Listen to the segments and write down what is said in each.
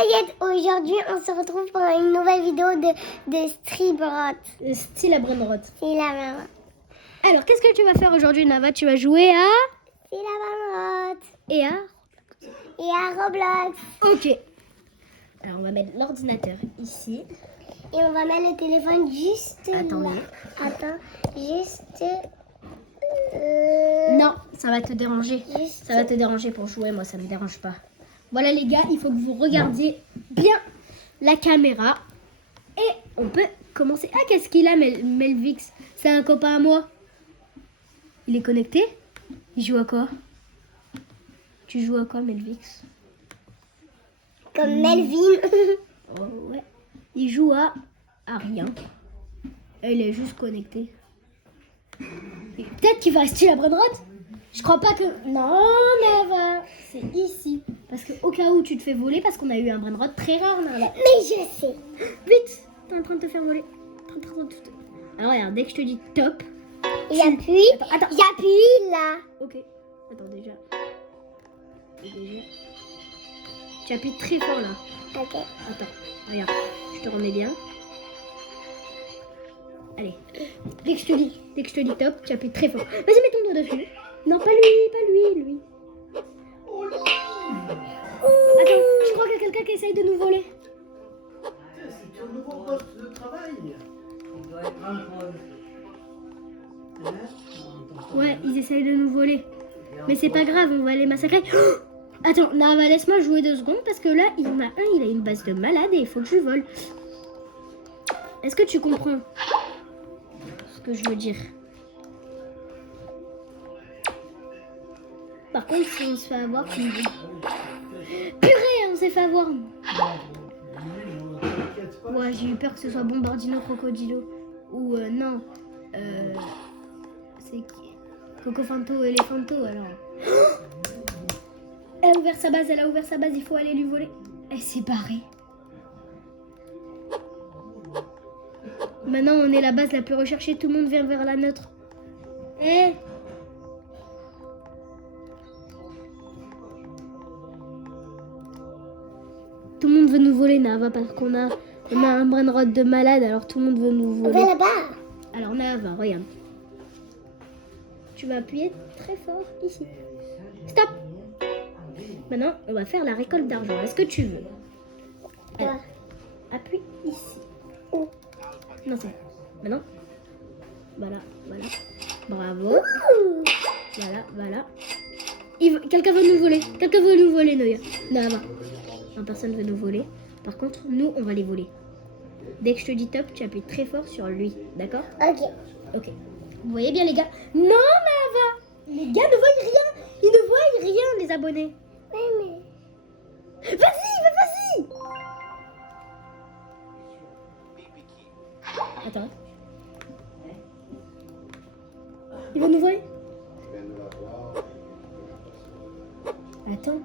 Layette, aujourd'hui on se retrouve pour une nouvelle vidéo de Streamrot. Style à Brainrot. C'est la maman. Alors, qu'est-ce que tu vas faire aujourd'hui, Nava? Tu vas jouer à... C'est la maman. Et à... Et à Roblox. Ok. Alors, on va mettre l'ordinateur ici. Et on va mettre le téléphone juste Attendez. là. Attends, juste... Non, ça va te déranger. Juste... Ça va te déranger pour jouer, moi ça me dérange pas. Voilà les gars, il faut que vous regardiez bien la caméra. Et on peut commencer. Ah, qu'est-ce qu'il a, Melvix? C'est un copain à moi. Il est connecté? Il joue à quoi? Tu joues à quoi, Melvix? Comme Melvin. Oh ouais. Il joue à rien. Il est juste connecté. Et peut-être qu'il va rester la Brainrot. Je crois pas que... Non, Nava. C'est ici. Parce que au cas où tu te fais voler, parce qu'on a eu un Brainrot très rare, Nava. Mais je sais. Vite. T'es en train de te faire voler. Alors regarde, dès que je te dis top. Il appuie. Attends. Il appuie là. Ok. Attends, déjà. Tu appuies très fort là. Ok. Attends, regarde. Je te remets bien. Allez. Dès que je te dis top, tu appuies très fort. Vas-y, mets ton doigt dessus. Non, pas lui. Attends, je crois qu'il y a quelqu'un qui essaye de nous voler. C'est ton nouveau poste de travail. On doit être un peu... Ouais, ils essayent de nous voler. Mais c'est pas grave, on va les massacrer. Oh, attends, Nava, laisse-moi jouer 2 secondes parce que là, il y en a un, il a une base de malade et il faut que je lui vole. Est-ce que tu comprends ce que je veux dire? Par contre, si on se fait avoir, tu me dis. Purée, on s'est fait avoir. Ouais, j'ai eu peur que ce soit Bombardino Crocodilo. Ou non. C'est qui? Cocofanto Elephanto alors. Elle a ouvert sa base, il faut aller lui voler. Elle s'est barrée. Maintenant, on est la base la plus recherchée, tout le monde vient vers la nôtre. Eh! Tout le monde veut nous voler, Nava, parce qu'on a un Brainrot de malade, alors tout le monde veut nous On voler. va là-bas. Alors Nava, regarde. Tu vas appuyer très fort ici. Stop! Maintenant, on va faire la récolte d'argent. Est-ce que tu veux? Alors, appuie ici. Où? Non, c'est... Maintenant. Voilà. Bravo. Voilà. Quelqu'un veut nous voler, Noya. Nava. Non, personne veut nous voler. Par contre, nous, on va les voler. Dès que je te dis top, tu appuies très fort sur lui. D'accord? Ok. Vous voyez bien, les gars? Non, Nava! Les gars ne voient rien. Ils ne voient rien, les abonnés. Mais... Vas-y! Attends. Il va nous voir? Attends.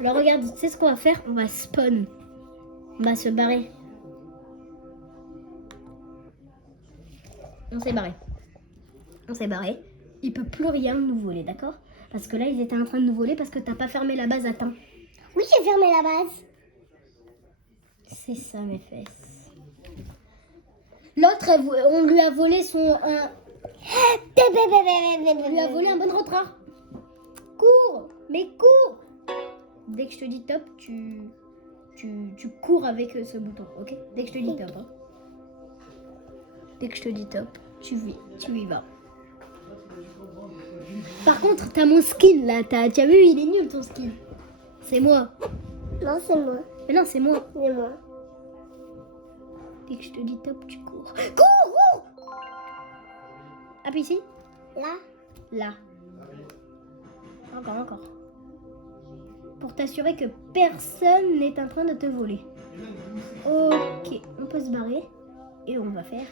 Alors regarde, tu sais ce qu'on va faire? On va spawn. On va se barrer. On s'est barré. Il peut plus rien nous voler, d'accord? Parce que là, ils étaient en train de nous voler parce que t'as pas fermé la base à temps. Oui, j'ai fermé la base. C'est ça, mes fesses. L'autre, on lui a volé son... On lui a volé un bon retard. Cours! Mais cours! Dès que je te dis top, tu cours avec ce bouton, ok? Dès que je te dis top, hein. Dès que je te dis top, tu y vas. Par contre, t'as mon skin là, tu as vu, il est nul ton skin. C'est moi. Non, c'est moi. Mais non, c'est moi. C'est moi. Dès que je te dis top, tu cours. Cours! Appuie ici. Là. Encore. Pour t'assurer que personne n'est en train de te voler. Ok, on peut se barrer. Et on va faire...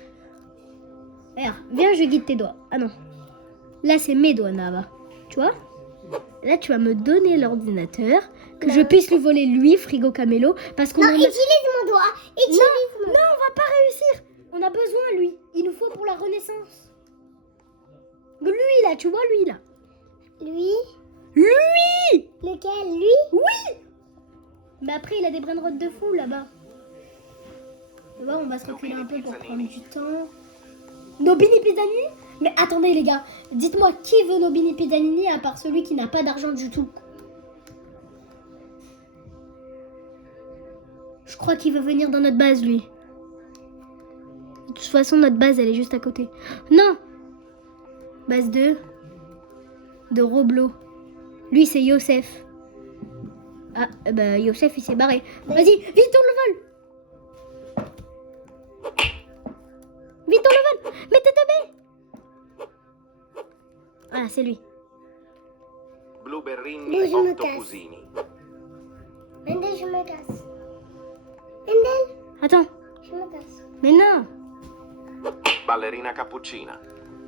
Regarde, viens, je guide tes doigts. Ah non. Là, c'est mes doigts, Nava. Tu vois? Là, tu vas me donner l'ordinateur. Que je puisse lui voler, lui, Frigo Camelo. Parce qu'on Non, en a... utilise mon doigt. Non, on va pas réussir. On a besoin, lui. Il nous faut pour la renaissance. Lui, là, tu vois, lui, là. Lui? Lui! Lequel? Lui? Mais après, il a des brainrots de fou là-bas. Tu vois, on va se reculer un peu pour prendre du temps. Nobini Pizzanini? Mais attendez les gars, dites-moi qui veut Nobini Pizzanini à part celui qui n'a pas d'argent du tout? Je crois qu'il veut venir dans notre base lui. De toute façon, notre base elle est juste à côté. Non! Base 2 de Roblo. Lui c'est Youssef. Ah, bah Youssef il s'est barré. Vas-y, vite on le vole! Vite on le vole! Mettez de baie! Voilà, c'est lui. Blueberrini Moi, je me 8 casse. cusini. Mendel, je me casse. Mendel, Attends, je me casse. mais non! Ballerina cappuccina.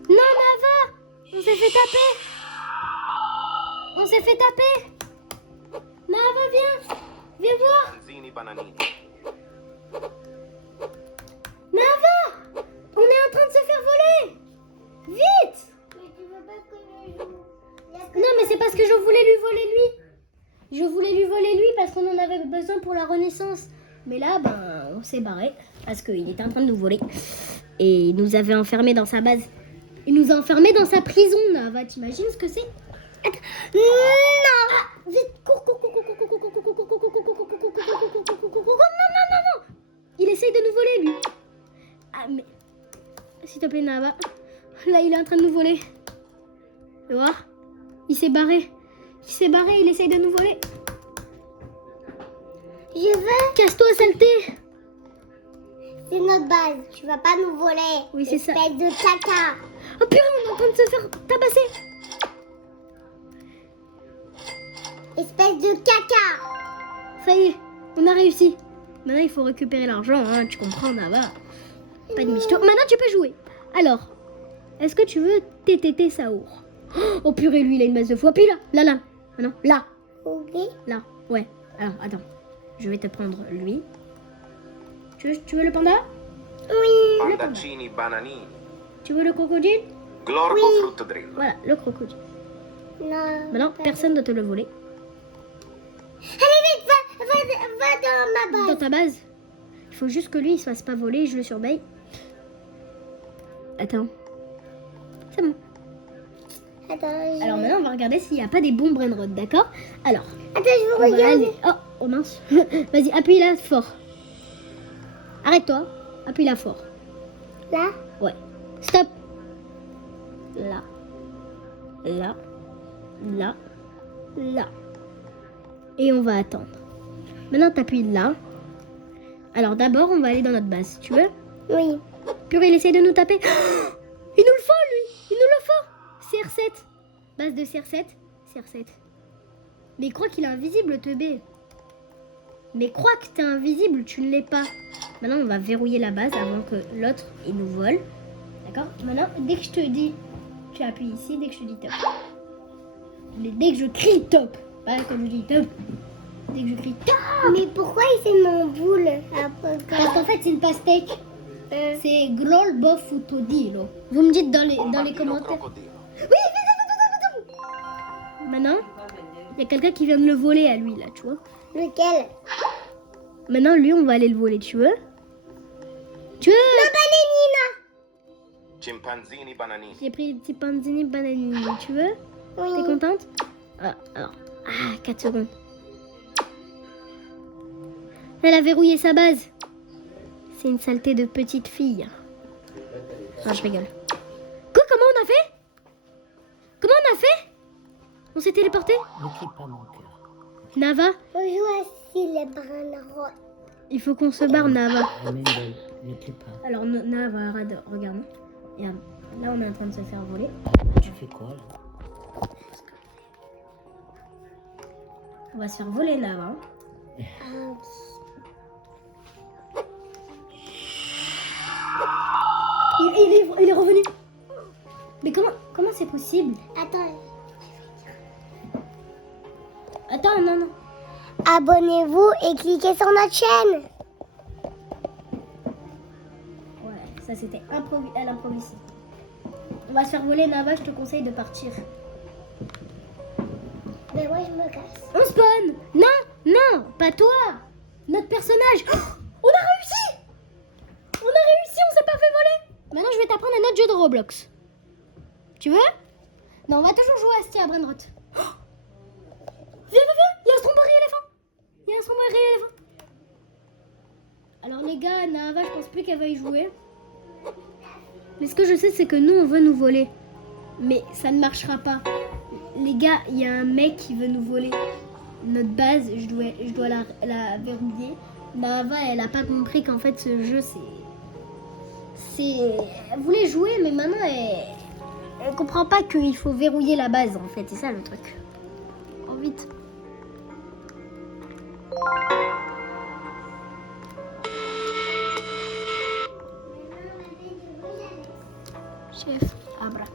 Non, Nava! On s'est fait taper! On s'est fait taper! Nava, viens! Viens voir! Panzini bananini. Nava! On est en train de se faire voler! Vite! Mais tu veux pas que je joue? Non, mais c'est parce que je voulais lui voler lui. Je voulais lui voler lui parce qu'on en avait besoin pour la renaissance. Mais là, ben, on s'est barré parce qu'il était en train de nous voler. Et il nous avait enfermés dans sa base. Il nous a enfermés dans sa prison, Nava. T'imagines ce que c'est? Non! Vite, cours, cours, cours, cours, cours, cours, cours, cours, cours, cours, cours, cours, cours, cours, cours, cours, cours, cours. Non! Il essaye de nous voler, lui. Ah, mais... S'il te plaît, Nava. Là, il est en train de nous voler. Tu vois? Il s'est barré. Il essaye de nous voler. Je veux. Casse-toi, saleté. C'est notre base. Tu vas pas nous voler. Oui, c'est ça. Espèce de caca. Oh purée, on est en train de se faire tabasser. Espèce de caca. Ça y est, on a réussi. Maintenant, il faut récupérer l'argent, hein, tu comprends, Nava. Pas de misto. Maintenant, tu peux jouer. Alors, est-ce que tu veux TTT Saour? Oh purée, lui, il a une base de fou. Puis là. Non, là. Ok. Là, ouais. Alors, attends. Je vais te prendre lui. Tu veux le panda? Oui. Pandaccini bananini. Tu veux le crocodile? Glorgo Oui. fruttodrillo. Voilà, le crocodile. Non. Maintenant, personne ne doit te le voler. Allez vite, va dans ma Dans base. ta base. Il faut juste que lui, il se fasse pas voler. Je le surveille. Attends. C'est bon. Attends, Alors maintenant, on va regarder s'il n'y a pas des bons brainrots, d'accord? Alors, Attends, je on veux va regarder. aller... Oh mince. Vas-y, appuie là fort. Arrête-toi. Appuie là fort. Là. Ouais. Stop. Là. Là. Là. Là. Et on va attendre. Maintenant, t'appuies là. Alors d'abord, on va aller dans notre base. Tu veux? Oui. Purée, il essaie de nous taper. Il nous le faut, lui. Il nous le faut. CR7. Base de CR7. CR7. Mais il croit qu'il est invisible, teubé. Mais crois que t'es invisible, tu ne l'es pas. Maintenant, on va verrouiller la base avant que l'autre, il nous vole. D'accord? Maintenant, dès que je te dis, tu appuies ici, dès que je te dis top. Mais dès que je crie top. Pas comme je dis top. Dès que je crie top. Mais pourquoi il fait mon boule après Parce qu'en fait, c'est une pastèque. C'est Glol Bof ou Todilo. Vous me dites dans les Bombardino commentaires. crocodilo. Maintenant, il y a quelqu'un qui vient de le voler à lui, là, tu vois. Lequel? Maintenant, lui, on va aller le voler, tu veux? Tu veux? Chimpanzini bananini. J'ai pris des petits panzini bananini, tu veux? T'es Oui. contente? Ah, alors, 4 secondes. Elle a verrouillé sa base. C'est une saleté de petite fille. Non, je rigole. Quoi, comment on a fait? Comment on a fait? On s'est téléporté? Ne crie pas, mon cœur. Nava, On joue assis les brainrots. il faut qu'on se barre, Nava. Mendel, ne crie pas. Alors, Nava, regarde. Regarde. Là, on est en train de se faire voler. Tu fais quoi, là? On va se faire voler, Nava. hein. Il est revenu. Mais comment c'est possible? Attends. Attends, non. Abonnez-vous et cliquez sur notre chaîne. Ouais, ça c'était à l'improviste. On va se faire voler, Nava, je te conseille de partir. Mais moi, je me casse. On spawn. Non, pas toi. Notre personnage. Oh, on a réussi. On s'est pas fait voler. Maintenant, je vais t'apprendre un autre jeu de Roblox. Tu veux? Non, on va toujours jouer à Stia Brainrot. Oh, viens, il y a un Strawberry éléphant. Alors les gars, Nava, je pense plus qu'elle va y jouer. Mais ce que je sais, c'est que nous, on veut nous voler. Mais ça ne marchera pas. Les gars, il y a un mec qui veut nous voler notre base. Je dois la verrouiller. Nava, elle a pas compris qu'en fait, ce jeu, elle voulait jouer, mais maintenant, elle comprend pas qu'il faut verrouiller la base, en fait. C'est ça, le truc. Oh, vite. Chef abracadabra.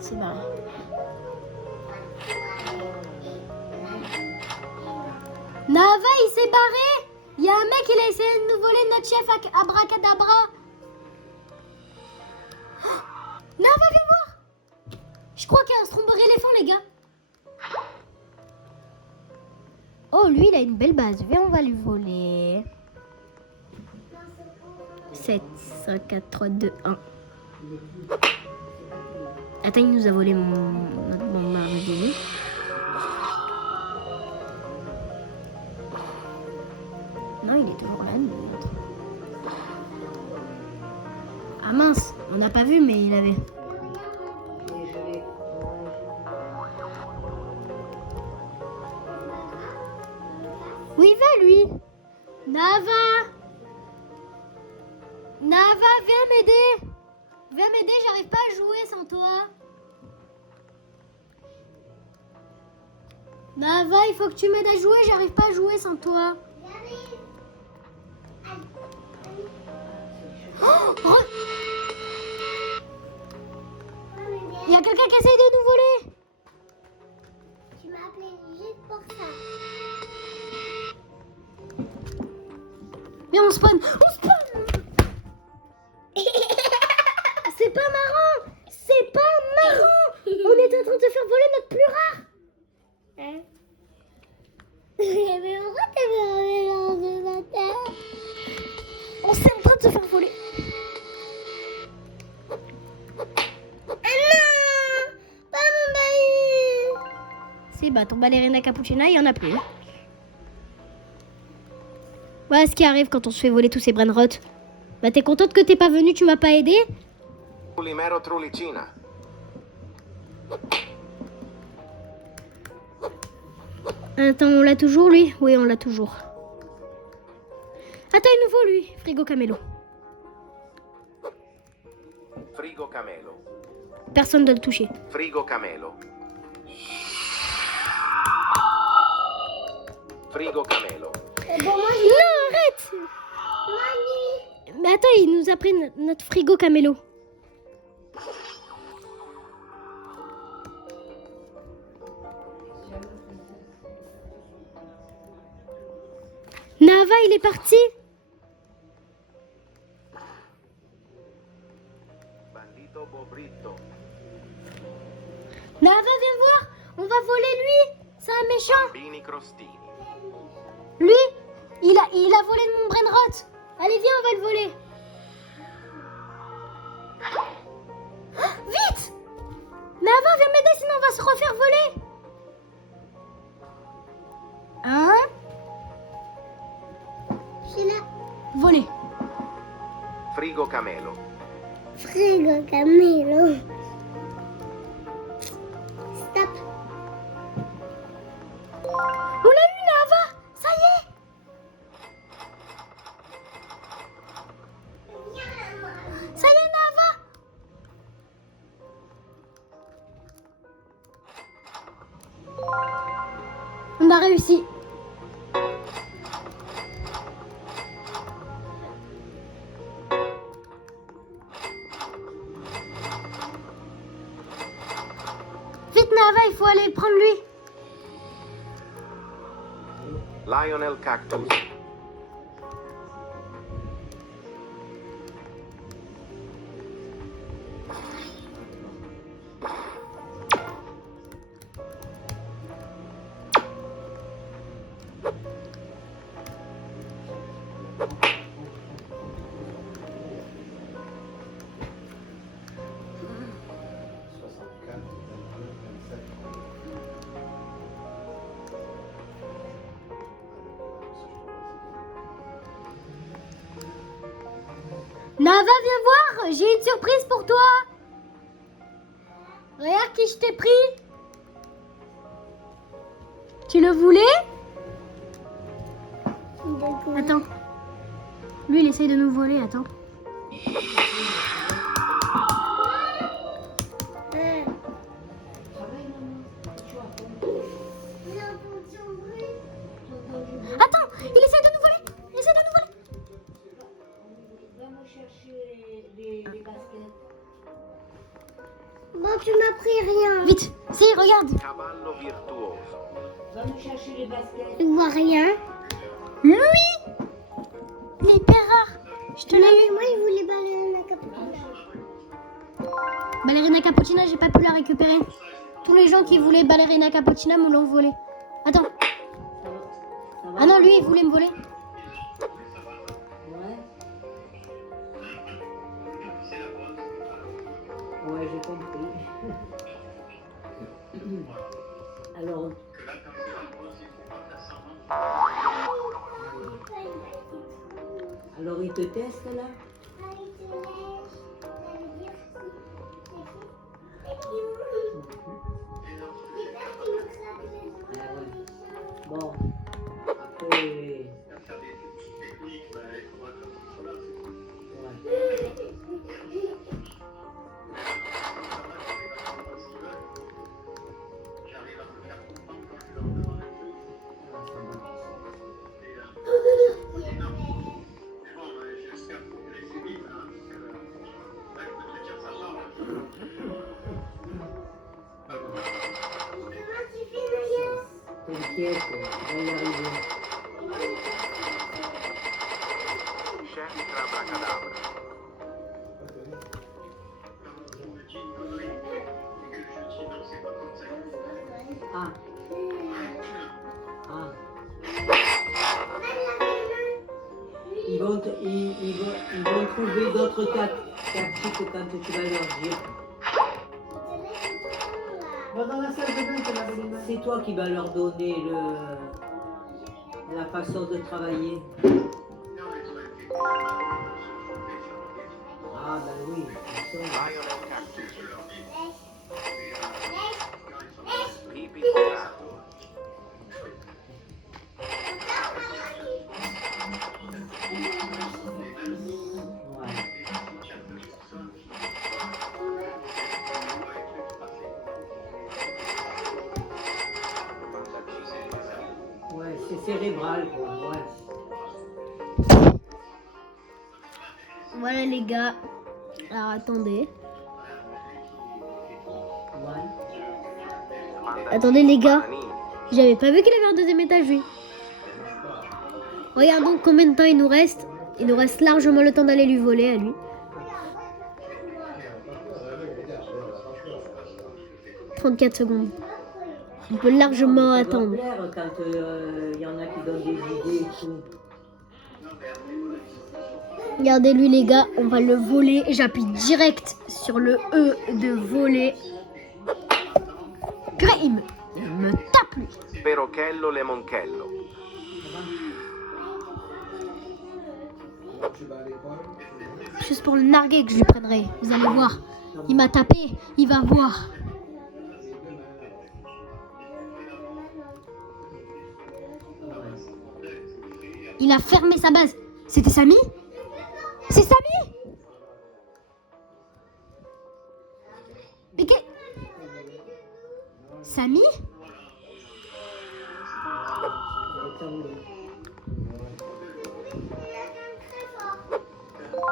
C'est barré. Nava, il s'est barré. Il y a un mec, il a essayé de nous voler notre chef abracadabra. Oh, Nava, viens voir. Je crois qu'il y a un Strawberry éléphant, les gars. Oh, lui, il a une belle base. Viens, on va lui voler. 7, 5, 4, 3, 2, 1. Attends, il nous a volé notre bombe à réveiller. Non, il est toujours là, nous. Ah mince, on n'a pas vu, mais il avait. Où il va, lui? Nava, viens m'aider. J'arrive pas à jouer sans toi. Nava, il faut que tu m'aides à jouer, j'arrive pas à jouer sans toi. Oh, il y a quelqu'un qui essaye de nous voler. Tu m'as appelé juste pour ça. Viens, on spawn. C'est pas marrant. On est en train de se faire voler notre plus rare. Hein? Mais pourquoi t'as mis un mélange de la terre? On est en train de se faire voler. Ah non! Pas mon bahut! Si, bah ton ballerina cappuccina, il y en a plus. Voilà ce qui arrive quand on se fait voler tous ces brainrots. Bah t'es contente que t'es pas venue, tu m'as pas aidé? Trulimero Trulicina. Attends, on l'a toujours lui? Oui, on l'a toujours. Attends, il nous faut lui, Frigo Camelo. Frigo Camelo. Personne doit le toucher. Frigo Camelo. Frigo Camelo. Bon, moi, Non, arrête! Manu! Mais attends, il nous a pris notre Frigo Camelo. Nava, il est parti. Bandito Bobrito. Nava, viens voir. On va voler lui. C'est un méchant. Bambini Crostini. Lui, il a volé de mon brainrot. Allez, viens, on va le voler. Vite! Nava, viens m'aider, sinon on va se refaire voler. Hein? Je suis là. Voler. Frigo Camelo. Frigo Camelo. Stop. On l'a eu, Nava. Ça y est. Ça y est, Nava. On a réussi. il faut aller prendre lui. Lionel Cactus. Nava, viens voir, j'ai une surprise pour toi. Regarde qui je t'ai pris. Tu le voulais? Attends. Lui, il essaye de nous voler, attends. Attends, il essaie de nous voler. Il essaie de nous voler. Bon, tu m'as pris rien. Vite, si, regarde. Cavallo virtuoso. Tu vois rien. Lui, il est hyper rare. Je te Non, l'ai mais eu. moi, il voulait balayer la cappuccino. Ballerina Cappuccina, j'ai pas pu la récupérer. Tous les gens qui voulaient Ballerina Cappuccina me l'ont volé. Attends. Ah non, lui, il voulait me voler. Ouais, j'ai compris. Alors, il te teste là? Ah ouais. Bon, après... Ouais. T'inquiète, tu vas y arriver. Chef Abracadabra. Ah. Ah. Ils vont trouver d'autres tactiques quand tu vas leur dire. Va dans la salle de bain, tu laves les mains. C'est toi qui vas leur donner la façon de travailler. Ah ben oui, de toute façon. Lionel Cactus. Pipi Pirato. Ouais. Ouais, c'est cérébral quoi, ouais. Voilà les gars. Alors attendez. Ouais. Attendez les gars. Panini. J'avais pas vu qu'il avait un deuxième étage lui. Regardons combien de temps il nous reste. Il nous reste largement le temps d'aller lui voler à lui. 34 secondes. On peut largement Ça doit attendre. plaire quand il y en a qui donnent des idées et tout. Regardez lui les gars, on va le voler. J'appuie direct sur le E de voler. Purée, il me tape lui. Perochello Lemonchello. Juste pour le narguer que je lui prendrai. Vous allez voir. Il m'a tapé, il va voir. Il a fermé sa base. C'était Samy? C'est Samy? Mais que... Samy?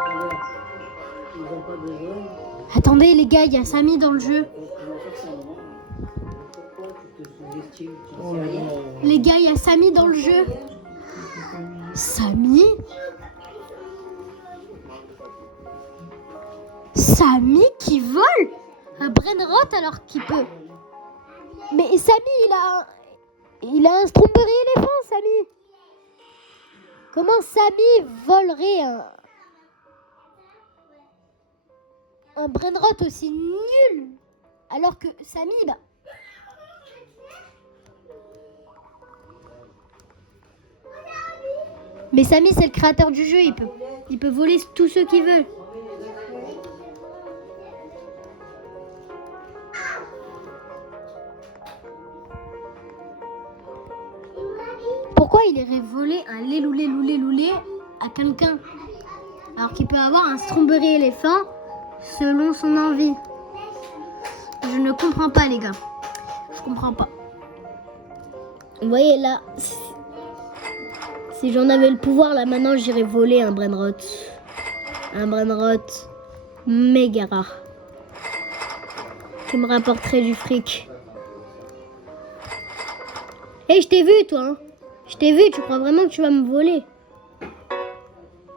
Alors, ils n'ont pas besoin. Attendez les gars, il y a Samy dans le jeu. te sous-estime, tu Oh ne sais là rien. là. Les gars, il y a Samy dans le jeu. Samy? Samy qui vole un Brainrot alors qu'il peut. Mais Samy, il a un Strawberry éléphant, Samy. Comment Samy volerait un Brainrot aussi nul alors que Samy, bah... Mais Samy, c'est le créateur du jeu, il peut voler tous ceux qu'il veut. Pourquoi il irait voler un loulé à quelqu'un alors qu'il peut avoir un Strawberry éléphant selon son envie? Je ne comprends pas, les gars. Je comprends pas. Vous voyez là, si j'en avais le pouvoir là maintenant, j'irais voler un Brainrot. Un Brainrot méga rare qui me rapporterait du fric. Hey, je t'ai vu, toi, hein. Je t'ai vu, tu crois vraiment que tu vas me voler?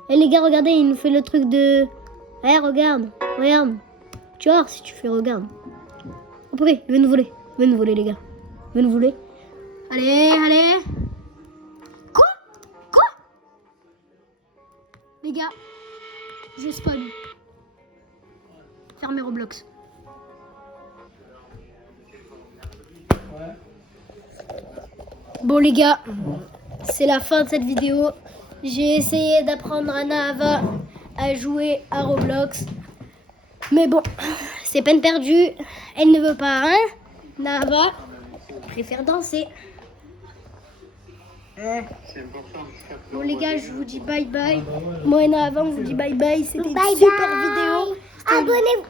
Eh les gars, regardez, il nous fait le truc de... Eh, regarde. Tu vois, si tu fais, regarde. Oh, purée, il veut nous voler. Il veut nous voler, les gars. Il veut nous voler. Allez. Quoi? Les gars, je spawn. Fermez Roblox. Bon les gars, c'est la fin de cette vidéo. J'ai essayé d'apprendre à Nahava à jouer à Roblox. Mais bon, c'est peine perdue. Elle ne veut pas, hein? Nahava préfère danser. Bon les gars, je vous dis bye bye. Moi et Nahava, on vous dit bye bye. C'était une Bye super bye. vidéo. Abonnez-vous.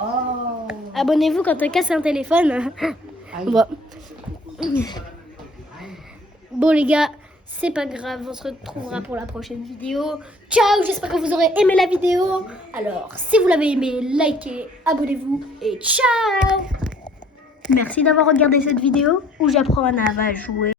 Oh. Abonnez-vous quand on casse un téléphone. Bon. Bon les gars, c'est pas grave, on se retrouvera pour la prochaine vidéo. Ciao, j'espère que vous aurez aimé la vidéo. Alors, si vous l'avez aimé, likez, abonnez-vous et ciao. Merci d'avoir regardé cette vidéo où j'apprends à Nahava à jouer.